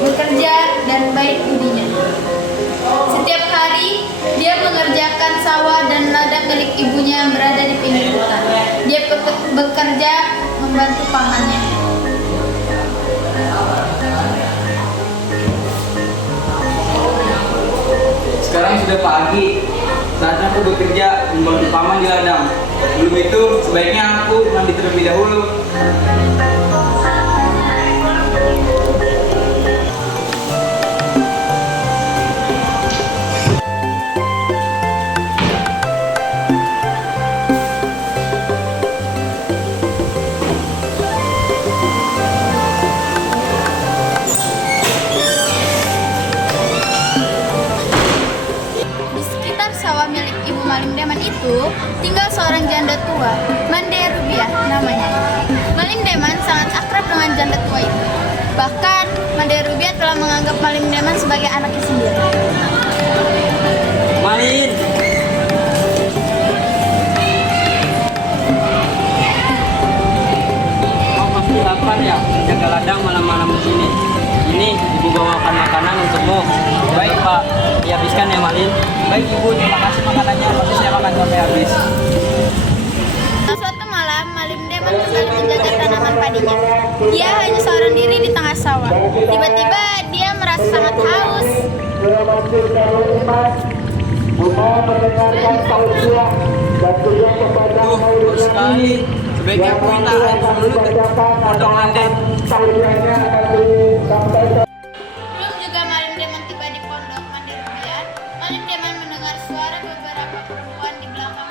bekerja, dan baik budinya. Setiap hari, dia mengerjakan sawah dan ladang milik ibunya yang berada di pinggir hutan. Dia bekerja membantu pamannya. Sekarang sudah pagi, saatnya aku bekerja membantu paman di ladang. Sebelum itu, sebaiknya aku mandi terlebih dahulu. Malim Deman itu tinggal seorang janda tua, Mande Rubiah namanya. Malim Deman sangat akrab dengan janda tua itu. Bahkan Mande Rubiah telah menganggap Malim Deman sebagai anaknya sendiri. Malin, kau pasti lapar ya menjaga ladang malam-malam begini. Ini ibu bawakan makanan untukmu. Baik pak, dihabiskan ya Malin. Baik ibu, terima kasih makanannya. Tapi saya makan sampai habis. Suatu malam, Malim Deman kembali menjaga tanaman padinya. Dia hanya seorang diri di tengah sawah. Tiba-tiba dia merasa sangat haus. Haus sekali. Sebaiknya aku minta air dulu ke pondok Mande. Belum juga Malim Deman tiba di pondok Mande Rubiah, Malim Deman mendengar suara beberapa perempuan di belakang.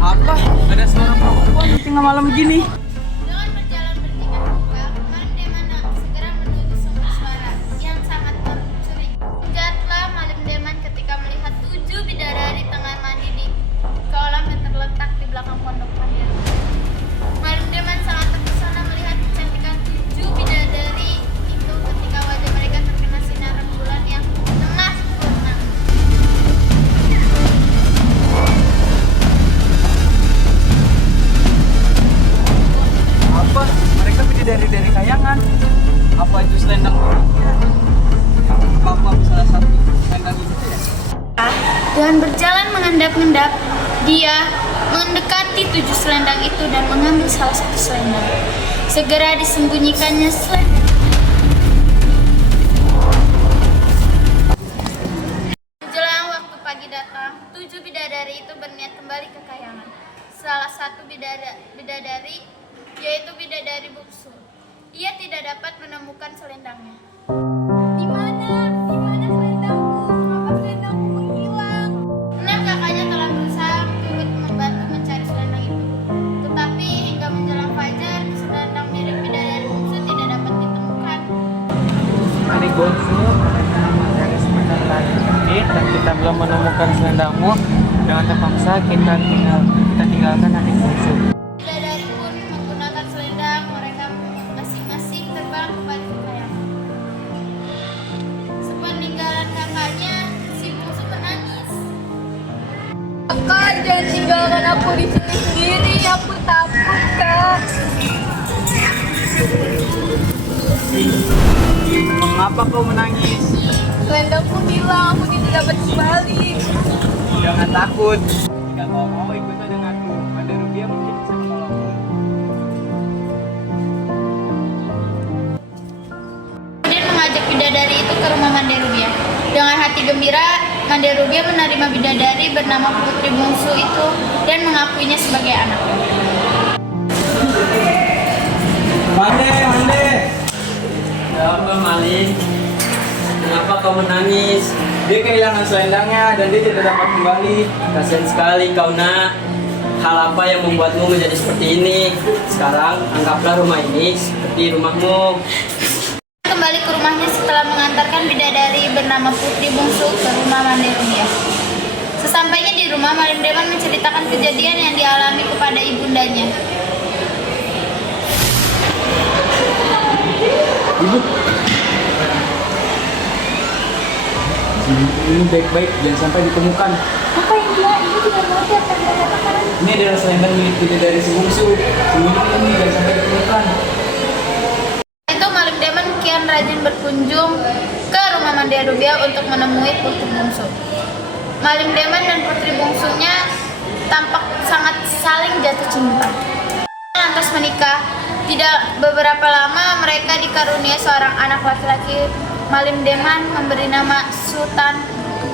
Apa? Ada suara perempuan di tengah malam gini? Dengan berjalan bertiga muka, Malim Deman segera menuju sumber suara yang sangat mencurigakan. Jatuhlah Malim Deman ketika melihat 7 bidadari tengah mandi di kolam yang terletak di belakang pondok Mande Rubiah. Malim Deman sangat terpesona melihat kecantikan 7 bidadari itu ketika wajah mereka terkena sinar rembulan yang tengah sempurna. Apa? Mereka bidadari kayangan. Apa itu selendang? Apa salah satu selendang itu ya? Dengan berjalan mengendap-endap, dia mendekati 7 selendang itu dan mengambil salah satu selendang. Segera disembunyikannya selendang. Menjelang waktu pagi datang, 7 bidadari itu berniat kembali ke kayangan. Salah satu bidadari, yaitu bidadari bungsu. Ia tidak dapat menemukan selendangnya. Di mana selendangku? Kenapa selendangku menghilang? 6 kakaknya telah berusaha turut membantu mencari selendang itu. Tetapi hingga menjelang fajar, selendang milik bidadari bungsu tidak dapat ditemukan. Adik bungsu, dari sebentar lagi dan kita belum menemukan selendangmu. Jangan terpaksa kita tinggalkan adik bungsu. Bidadari pun menggunakan selendang, mereka masing-masing terbang kembali ke kayangan. Sepeninggalan kakaknya, si bungsu menangis. Kakak, jangan tinggalkan aku di sini sendiri, aku takut kak. Mengapa kau menangis? Selendangku hilang, aku tidak dapat kembali. Jangan takut. Jika kau mau ikutlah denganku, Mande Rubiah mungkin bisa menolongmu. Kemudian mengajak bidadari itu ke rumah Mande Rubiah. Dengan hati gembira, Mande Rubiah menerima bidadari bernama Putri Bungsu itu dan mengakuinya sebagai anaknya. Mande. Ya apa Malin? Kenapa kau menangis? Dia kehilangan selendangnya dan dia tidak dapat kembali. Kasihan sekali kau nak. Hal apa yang membuatmu menjadi seperti ini? Sekarang anggaplah rumah ini seperti rumahmu. Kembali ke rumahnya setelah mengantarkan bidadari bernama Putri Bungsu ke rumah Mande Rubiah. Sesampainya di rumah, Malim Deman menceritakan kejadian yang dialami kepada ibundanya. Ibu, ini baik-baik, jangan sampai ditemukan. Apa yang dia? Ibu tidak mau datang. Ini adalah selendang milik bidadari si bungsu. Sembunyikan ini, jangan sampai ditemukan. Itu Malim Deman kian rajin berkunjung ke rumah Mandia Rubial untuk menemui putri bungsu. Malim Deman dan putri bungsunya tampak sangat saling jatuh cinta. Lantas menikah. Tidak beberapa lama mereka dikaruniai seorang anak laki-laki. Malim Deman memberi nama Sultan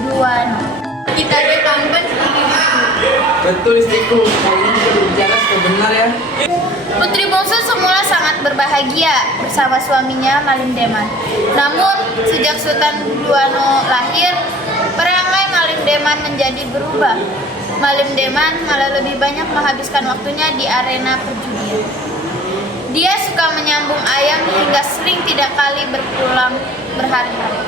Duano. Kita datangkan ini. Betul istriku, kali ini kita berbicara sebenar ya. Putri bungsu semula sangat berbahagia bersama suaminya Malim Deman. Namun sejak Sultan Duano lahir, perangai Malim Deman menjadi berubah. Malim Deman malah lebih banyak menghabiskan waktunya di arena perjudian. Dia suka menyambung ayam hingga sering tidak kali berpulang berhari-hari.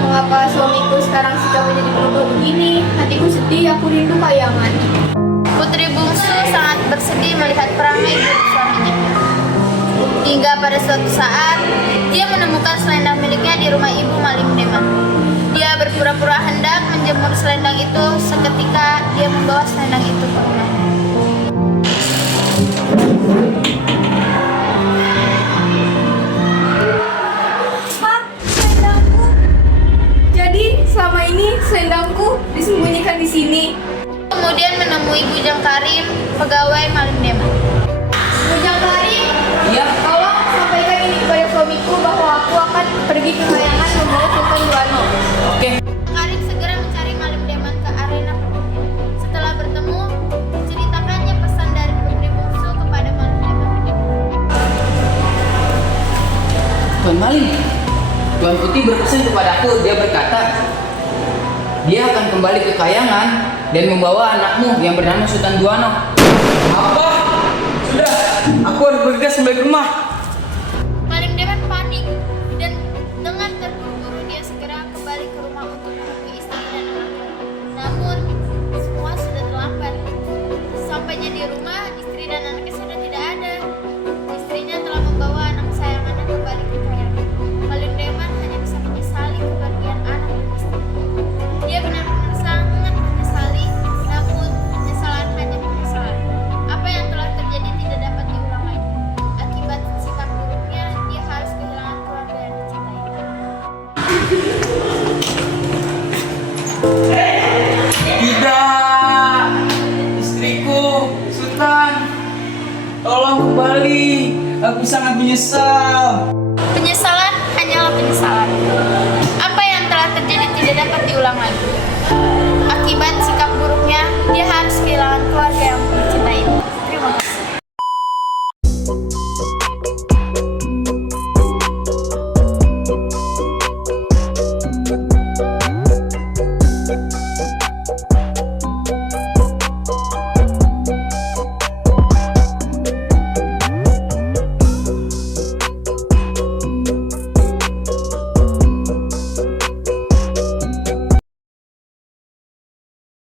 Mengapa suamiku sekarang sikap menjadi berubah begini? Hatiku sedih, aku rindu kayangan. Putri bungsu sangat bersedih melihat perangai buruk suaminya. Hingga pada suatu saat, dia menemukan selendang miliknya di rumah ibu Malim Deman. Dia berpura-pura hendak menjemur selendang itu, seketika dia membawa selendang itu ke rumahnya. Pak, selendangku. Jadi selama ini selendangku disembunyikan di sini. Kemudian menemui Bujang Karim, pegawai Malim Deman. Bujang Karim, Iya. tolong sampaikan ini kepada suamiku bahwa aku akan pergi ke kayangan membawa Sultan Duano. Oke. Karim segera mencari Malim Deman ke arena perjudian. Setelah bertemu, diceritakannya pesan dari putri bungsu kepada Malim Deman. Tuan Malim, Tuan Putih berpesan kepadaku, dia berkata, dia akan kembali ke kayangan dan membawa anakmu yang bernama Sultan Duano. Apa? Sudah, aku harus bergegas kembali ke rumah. Malim Deman panik dan dengan terburu-buru dia segera kembali ke rumah untuk menemui istri dan anaknya. Namun semua sudah terlambat. Sampainya di rumah, istri dan anaknya sudah tidak ada. Istrinya telah membawa anak kesayangannya kembali ke kayangan. Malim Deman hanya bisa menyesali kepergian anak dan istri. Dia benar-benar sangat menyesali, namun penyesalan hanya penyesalan. Apa yang telah terjadi tidak dapat diulang lagi. Akibat sikap buruknya, dia harus kehilangan keluarga yang dicintainya. Tidak, istriku, Sultan, tolong kembali. Aku sangat menyesal. Penyesalan hanyalah penyesalan. Apa yang telah terjadi tidak dapat diulang lagi. Akibat sikap buruknya, dia harus kehilangan keluarga yang dicintainya.